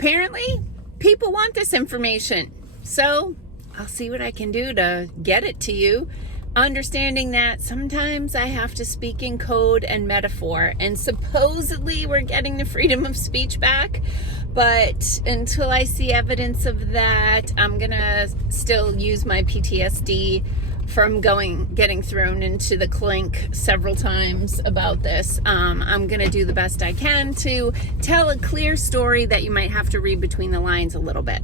apparently people want this information. So I'll see what I can do to get it to you. Understanding that sometimes I have to speak in code and metaphor, and supposedly we're getting the freedom of speech back, but until I see evidence of that, I'm gonna still use my PTSD from getting thrown into the clink several times about this. I'm gonna do the best I can to tell a clear story that you might have to read between the lines a little bit.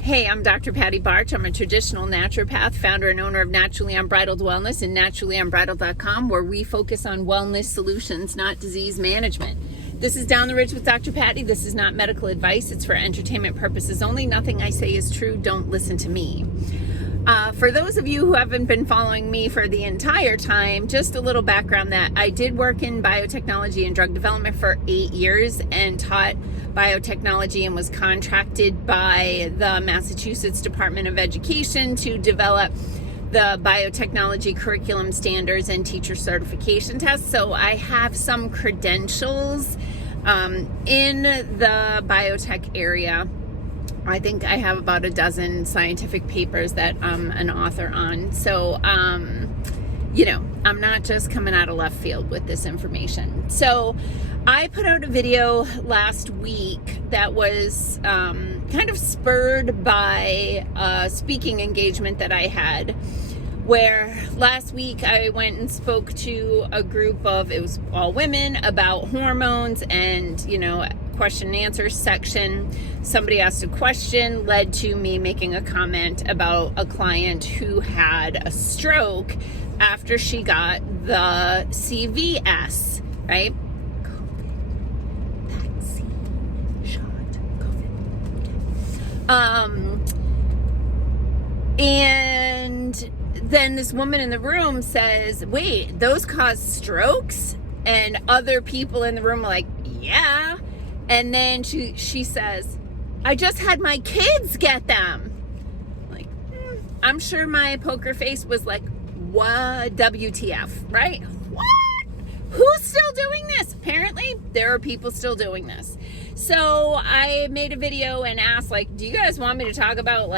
Hey, I'm Dr. Patty Barch. I'm a traditional naturopath, founder and owner of Naturally Unbridled Wellness and naturallyunbridled.com, where we focus on wellness solutions, not disease management. This is Down the Ridge with Dr. Patty. This is not medical advice. It's for entertainment purposes only. Nothing I say is true. Don't listen to me. For those of you who haven't been following me for the entire time, just a little background that I did work in biotechnology and drug development for 8 years and taught biotechnology and was contracted by the Massachusetts Department of Education to develop the biotechnology curriculum standards and teacher certification tests. So I have some credentials in the biotech area. I think I have about a dozen scientific papers that I'm an author on. So, I'm not just coming out of left field with this information. So I put out a video last week that was kind of spurred by a speaking engagement that I had, where last week I went and spoke to a group of, it was all women, about hormones and, question and answer section. Somebody asked a question, led to me making a comment about a client who had a stroke after she got the CVS, right? COVID vaccine shot. COVID. Okay. And then this woman in the room says, wait, those cause strokes? And other people in the room are like, yeah. And then she says, I just had my kids get them. Like, I'm sure my poker face was like, what? WTF, right? What? Who's still doing this? Apparently, there are people still doing this. So I made a video and asked, do you guys want me to talk about,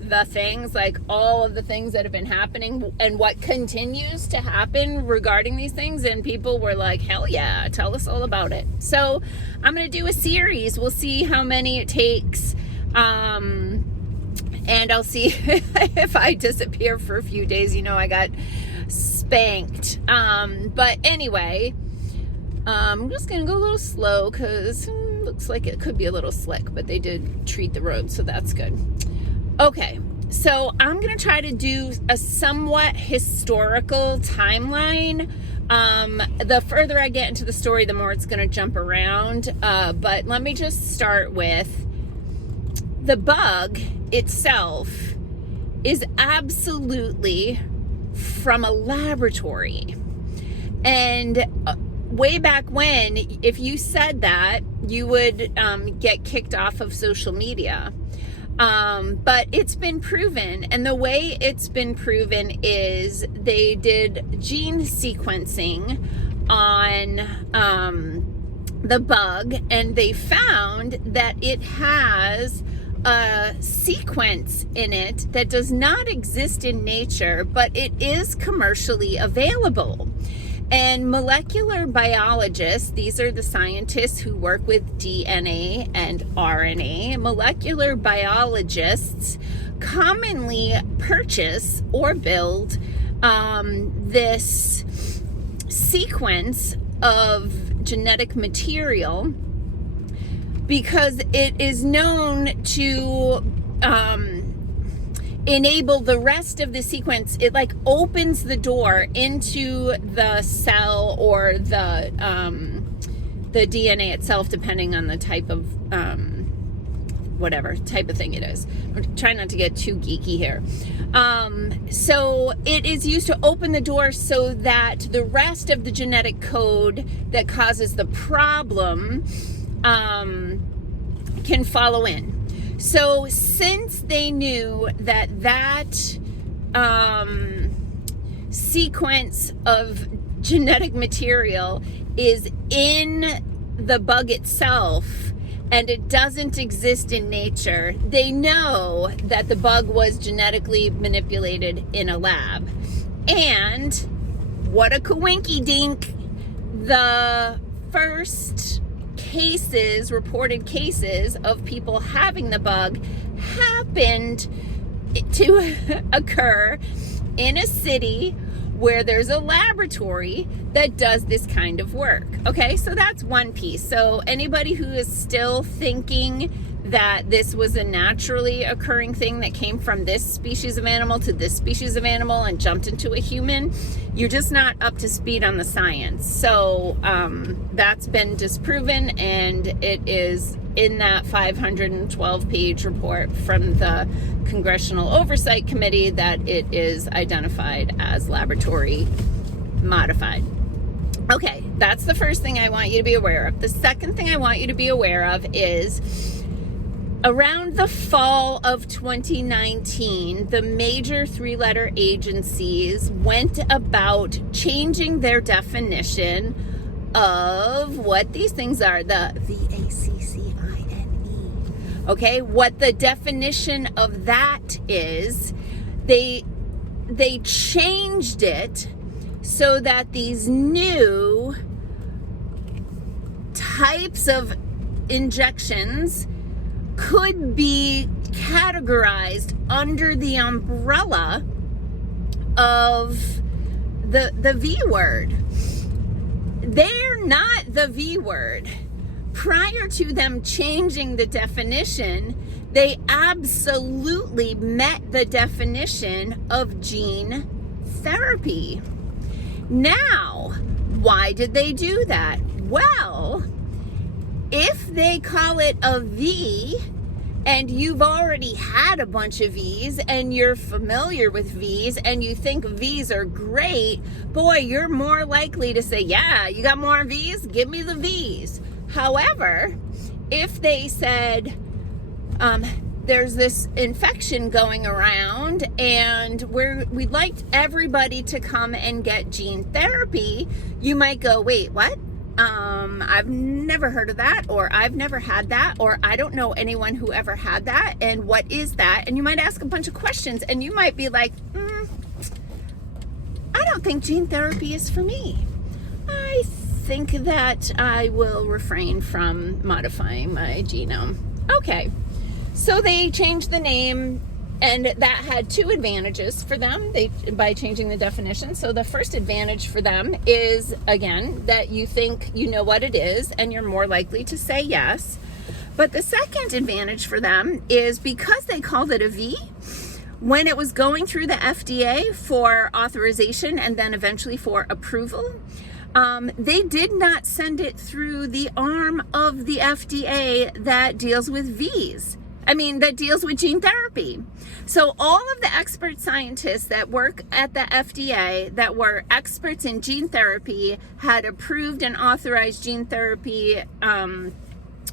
the things, all of the things that have been happening and what continues to happen regarding these things? And people were like, hell yeah, tell us all about it. So I'm going to do a series. We'll see how many it takes. And I'll see if I disappear for a few days. I got spanked. But anyway, I'm just going to go a little slow because looks like it could be a little slick, but they did treat the road, so that's good. Okay, so I'm going to try to do a somewhat historical timeline. The further I get into the story, the more it's going to jump around. But let me just start with the bug itself is absolutely from a laboratory. And way back when, if you said that, you would get kicked off of social media. But it's been proven, and the way it's been proven is they did gene sequencing on the bug, and they found that it has a sequence in it that does not exist in nature, but it is commercially available. And molecular biologists, these are the scientists who work with DNA and RNA, molecular biologists commonly purchase or build this sequence of genetic material because it is known to enable the rest of the sequence. It opens the door into the cell or the DNA itself, depending on the type of whatever type of thing it is. I'm trying not to get too geeky here. So it is used to open the door so that the rest of the genetic code that causes the problem can follow in. So since they knew that sequence of genetic material is in the bug itself, and it doesn't exist in nature. They know that the bug was genetically manipulated in a lab. And what a coinky dink, the first reported cases of people having the bug happened to occur in a city where there's a laboratory that does this kind of work. Okay, so that's one piece. So anybody who is still thinking that this was a naturally occurring thing that came from this species of animal to this species of animal and jumped into a human, you're just not up to speed on the science. So that's been disproven, and it is in that 512-page report from the Congressional Oversight Committee that it is identified as laboratory modified. Okay, that's the first thing I want you to be aware of. The second thing I want you to be aware of is around the fall of 2019, the major three-letter agencies went about changing their definition of what these things are, the VACCINE. Okay, what the definition of that is, they changed it so that these new types of injections could be categorized under the umbrella of the V word. They're not the V word. Prior to them changing the definition, they absolutely met the definition of gene therapy. Now, why did they do that? Well, if they call it a V and you've already had a bunch of V's and you're familiar with V's and you think V's are great, boy, you're more likely to say, yeah, you got more V's? Give me the V's. However, if they said, there's this infection going around and we'd like everybody to come and get gene therapy, you might go, wait, what? I've never heard of that, or I've never had that, or I don't know anyone who ever had that, and what is that? And you might ask a bunch of questions, and you might be like, I don't think gene therapy is for me. I think that I will refrain from modifying my genome. Okay, so they changed the name, and that had two advantages for them by changing the definition. So the first advantage for them is, again, that you think you know what it is and you're more likely to say yes. But the second advantage for them is because they called it a V, when it was going through the FDA for authorization and then eventually for approval, they did not send it through the arm of the FDA that deals with V's. That deals with gene therapy. So all of the expert scientists that work at the FDA that were experts in gene therapy had approved and authorized gene therapy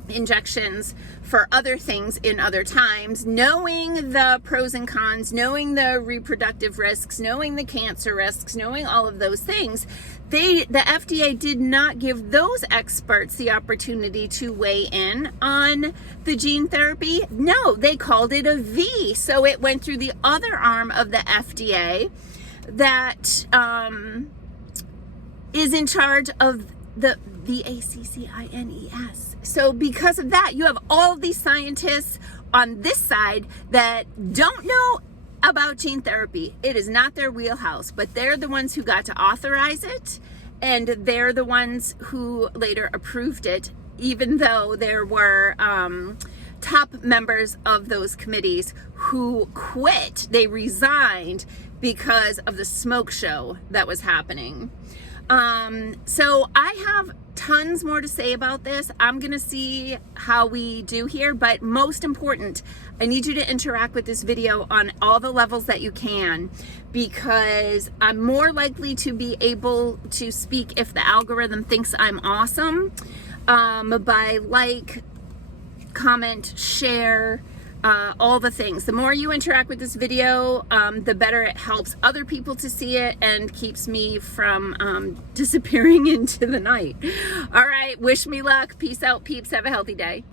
injections for other things in other times, knowing the pros and cons, knowing the reproductive risks, knowing the cancer risks, knowing all of those things. The FDA did not give those experts the opportunity to weigh in on the gene therapy. No, they called it a V. So it went through the other arm of the FDA that is in charge of the VACCINES. So because of that, you have all of these scientists on this side that don't know about gene therapy. It is not their wheelhouse, but they're the ones who got to authorize it, and they're the ones who later approved it, even though there were top members of those committees who quit. They resigned because of the smoke show that was happening. So I have tons more to say about this. I'm gonna see how we do here, but most important, I need you to interact with this video on all the levels that you can, because I'm more likely to be able to speak if the algorithm thinks I'm awesome, by like, comment, share, all the things. The more you interact with this video, the better it helps other people to see it and keeps me from disappearing into the night. All right, wish me luck. Peace out, peeps. Have a healthy day.